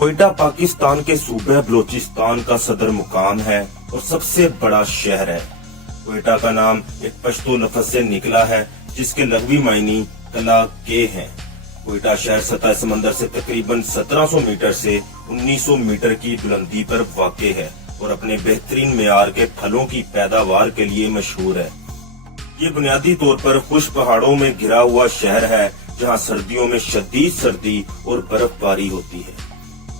कोयटा पाकिस्तान के सूबे बलोचिस्तान का सदर मुकाम है और सबसे बड़ा शहर है। कोयटा का नाम एक पश्तो लफ्ज से निकला है जिसके लघवी मायनी कला के हैं। कोयटा शहर सतह समंदर से तकरीबन 1700 मीटर से 1900 मीटर की बुलंदी पर वाक़ है और अपने बेहतरीन मेयार के फलों की पैदावार के लिए मशहूर है। ये बुनियादी तौर पर खुश पहाड़ों में घिरा हुआ शहर है जहां सर्दियों में शदीद सर्दी और बर्फबारी होती है।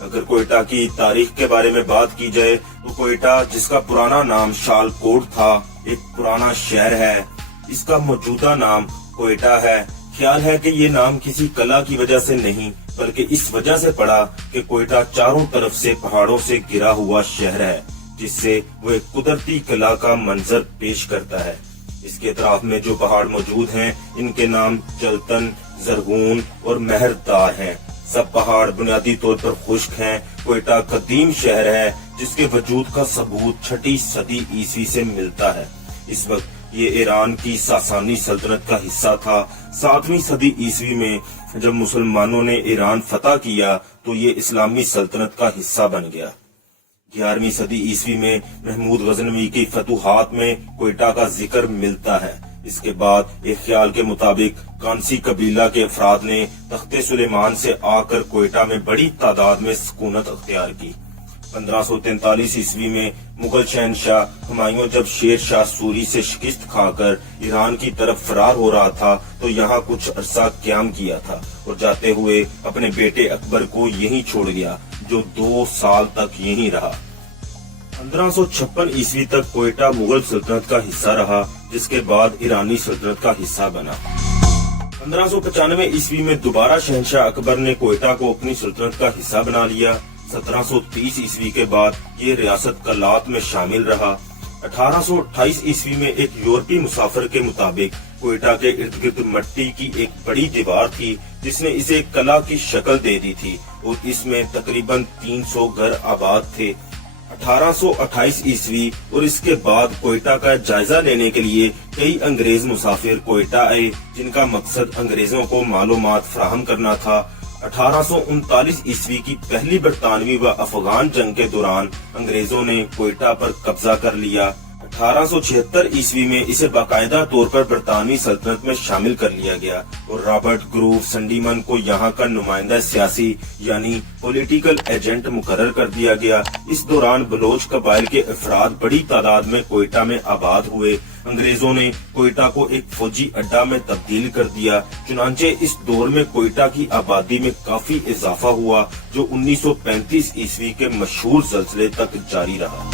अगर कोयटा की तारीख के बारे में बात की जाए तो कोयटा, जिसका पुराना नाम शालकोट था, एक पुराना शहर है। इसका मौजूदा नाम कोयटा है। ख्याल है कि ये नाम किसी कला की वजह से नहीं बल्कि इस वजह से पड़ा कि कोयटा चारों तरफ से पहाड़ों से घिरा हुआ शहर है, जिससे वो एक कुदरती कला का मंजर पेश करता है। इसके अतराफ में जो पहाड़ मौजूद हैं, इनके नाम जलतन, जरगून और मेहरदार हैं। सब पहाड़ बुनियादी तौर पर खुश्क हैं। कोयटा कदीम शहर है जिसके वजूद का सबूत 6ठी सदी ईस्वी से मिलता है। इस वक्त ये ईरान की सासानी सल्तनत का हिस्सा था। 7वीं सदी ईस्वी में जब मुसलमानों ने ईरान फतह किया तो ये इस्लामी सल्तनत का हिस्सा बन गया। 11वीं सदी ईस्वी में महमूद गजनवी की फतूहात में कोयटा का जिक्र मिलता है। इसके बाद एक ख्याल के मुताबिक कांसी कबीला के अफराद ने तख्ते सुलेमान से आकर कोयटा में बड़ी तादाद में सुकूनत अख्तियार की। 1543 ईस्वी में मुगल शहनशाह हुमायूं जब शेर शाह सूरी से शिकस्त खाकर ईरान की तरफ फरार हो रहा था तो यहाँ कुछ अरसा क्याम किया था और जाते हुए अपने बेटे अकबर को यहीं छोड़ गया, जो 2 साल तक यहीं रहा। 1556 ईस्वी तक कोयटा मुगल सल्तनत का हिस्सा रहा, जिसके बाद ईरानी सल्तनत का हिस्सा बना। 1595 ईस्वी में दोबारा शहनशाह अकबर ने कोयटा को अपनी सल्तनत का हिस्सा बना लिया। 1730 ईस्वी के बाद ये रियासत कलात में शामिल रहा। 1828 ईस्वी में एक यूरोपीय मुसाफिर के मुताबिक कोयटा के इर्द गिर्द मिट्टी की एक बड़ी दीवार थी जिसने इसे एक कला की शक्ल दे दी थी और इसमें तकरीबन 300 घर आबाद थे। 1828 ईस्वी और इसके बाद कोयटा का जायजा लेने के लिए कई अंग्रेज मुसाफिर कोयटा आए, जिनका मकसद अंग्रेजों को मालूमात फराहम करना था। 1839 ईस्वी की पहली बरतानवी व अफगान जंग के दौरान अंग्रेजों ने कोयटा पर कब्जा कर लिया। 1876 ईस्वी में इसे बाकायदा तौर पर बरतानवी सल्तनत में शामिल कर लिया गया और रॉबर्ट ग्रूव संडीमन को यहाँ का नुमाइंदा सियासी यानी पॉलिटिकल एजेंट मुकर्रर कर दिया गया। इस दौरान बलोच कबाइल के अफराद बड़ी तादाद में कोयटा में आबाद हुए। अंग्रेजों ने कोयटा को एक फौजी अड्डा में तब्दील कर दिया। चुनांचे इस दौर में कोयटा की आबादी में काफी इजाफा हुआ, जो 1935 ईस्वी के मशहूर ज़लज़ले तक जारी रहा।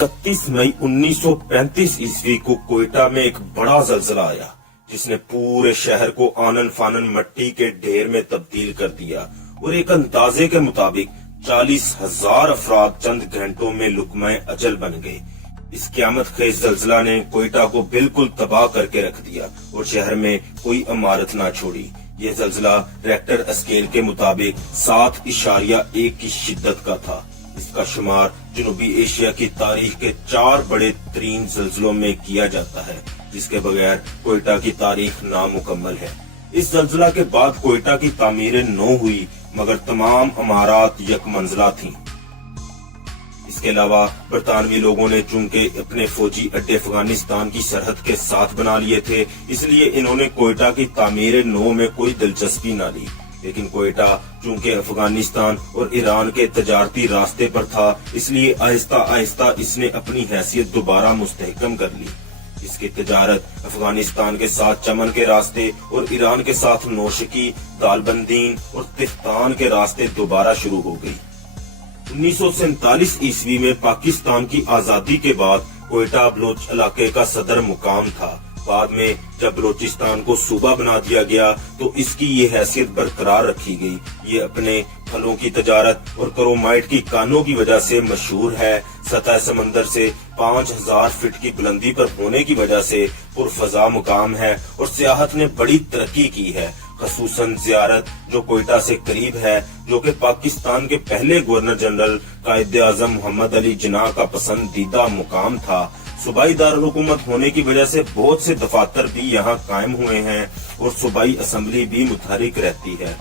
31 मई 1935 ईस्वी को कोयटा में एक बड़ा ज़लज़ला आया जिसने पूरे शहर को आनन फानन मिट्टी के ढेर में तब्दील कर दिया और एक अंदाजे के मुताबिक 40,000 अफराद चंद घंटों में लुकमाए अजल बन गए। इस क़यामत खेज ज़लज़ला ने कोयटा को बिल्कुल तबाह करके रख दिया और शहर में कोई इमारत ना छोड़ी। ये ज़लज़ला रेक्टर स्केल के मुताबिक 7.1 की शिद्दत का था। इसका शुमार जनूबी एशिया की तारीख के 4 बड़े तरीन ज़लज़लों में किया जाता है, जिसके बगैर कोयटा की तारीख नामुकम्मल है। इस ज़लज़ला के बाद कोयटा की तामीरें नौ हुई, मगर तमाम इमारत यक मंजिला थीं। इसके अलावा बरतानवी लोगों ने चूंकि अपने फौजी अड्डे अफगानिस्तान की सरहद के साथ बना लिए थे, इसलिए इन्होंने कोयटा की तामीर नौ में कोई दिलचस्पी न ली। लेकिन कोयटा चूंकि अफगानिस्तान और ईरान के तजारती रास्ते पर था, इसलिए आहिस्ता आहिस्ता इसने अपनी हैसियत दोबारा मुस्तहकम कर ली। इसकी तजारत अफगानिस्तान के साथ चमन के रास्ते और ईरान के साथ नौशकी, दालबंदीन और तिफ्तान के रास्ते दोबारा शुरू हो गई। 1947 ईस्वी में पाकिस्तान की आजादी के बाद कोयटा बलोच इलाके का सदर मुकाम था। बाद में जब बलोचिस्तान को सूबा बना दिया गया तो इसकी ये हैसियत बरकरार रखी गई। ये अपने फलों की तजारत और क्रोमाइट की कानों की वजह से मशहूर है। सतह समंदर से 5000 फीट की बुलंदी पर होने की वजह से पुरफजा मुकाम है और सियाहत ने बड़ी तरक्की की है, खसूसन ज़ियारत जो कोयटा से करीब है, जो कि पाकिस्तान के पहले गवर्नर जनरल कायद-ए-आज़म मोहम्मद अली जिन्ना का पसंदीदा मुकाम था। सूबाई दारुल-हुकूमत होने की वजह से बहुत से दफातर भी यहाँ कायम हुए हैं और सूबाई असम्बली भी मुतहरिक रहती है।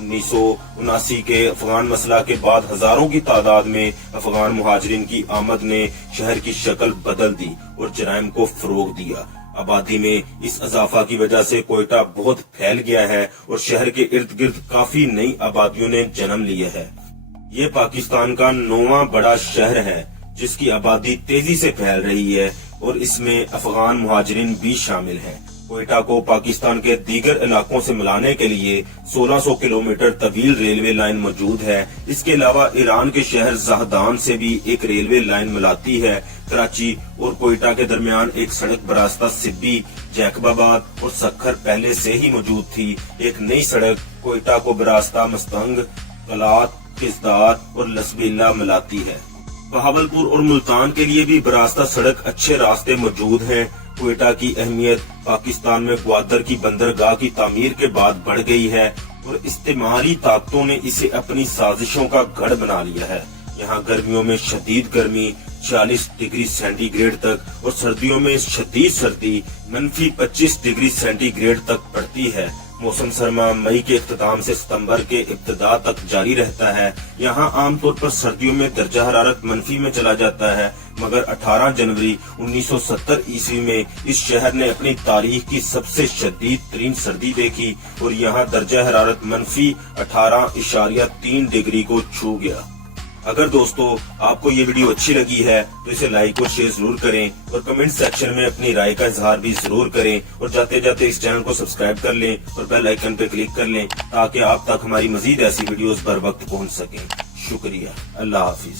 1979 के अफगान मसला के बाद हजारों की तादाद में अफगान मुहाजिरीन की आमद ने शहर की शक्ल बदल दी और जराइम को फरोग दिया। आबादी में इस इजाफा की वजह से कोयटा बहुत फैल गया है और शहर के इर्द गिर्द काफी नई आबादियों ने जन्म लिया है। ये पाकिस्तान का 9वां बड़ा शहर है जिसकी आबादी तेजी से फैल रही है और इसमें अफगान मुहाजिरीन भी शामिल हैं। कोयटा को पाकिस्तान के दीगर इलाकों से मिलाने के लिए 1600 किलोमीटर तवील रेलवे लाइन मौजूद है। इसके अलावा ईरान के शहर जहदान से भी एक रेलवे लाइन मिलाती है। कराची और कोयटा के दरमियान एक सड़क बरास्ता सिब्बी, जैकबाबाद और सखर पहले से ही मौजूद थी। एक नई सड़क कोयटा को बरास्ता मस्तंग, कलात, किसदार और लसबीला मिलाती है। बहावलपुर और मुल्तान के लिए भी बरास्ता सड़क अच्छे रास्ते मौजूद हैं। कोयटा की अहमियत पाकिस्तान में ग्वादर की बंदरगाह की तामीर के बाद बढ़ गई है और इस्तेमारी ताकतों ने इसे अपनी साजिशों का गढ़ बना लिया है। यहाँ गर्मियों में शदीद गर्मी 40 डिग्री सेंटीग्रेड तक और सर्दियों में शदीद सर्दी -25 डिग्री सेंटीग्रेड तक पड़ती है। मौसम सरमा मई के इख्तिताम से सितंबर के इब्तिदा तक जारी रहता है। यहाँ आमतौर पर सर्दियों में दर्जा हरारत मनफी में चला जाता है, मगर 18 जनवरी 1970 ईस्वी में इस शहर ने अपनी तारीख की सबसे शदीद तरीन सर्दी देखी और यहाँ दर्जा हरारत -18.3 डिग्री को छू गया। अगर दोस्तों आपको ये वीडियो अच्छी लगी है तो इसे लाइक और शेयर जरूर करें और कमेंट सेक्शन में अपनी राय का इजहार भी जरूर करें और जाते जाते इस चैनल को सब्सक्राइब कर लें और बेल आइकन पर क्लिक कर लें ताकि आप तक हमारी मजीद ऐसी वीडियोस बर वक्त पहुंच सकें। शुक्रिया। अल्लाह हाफिज।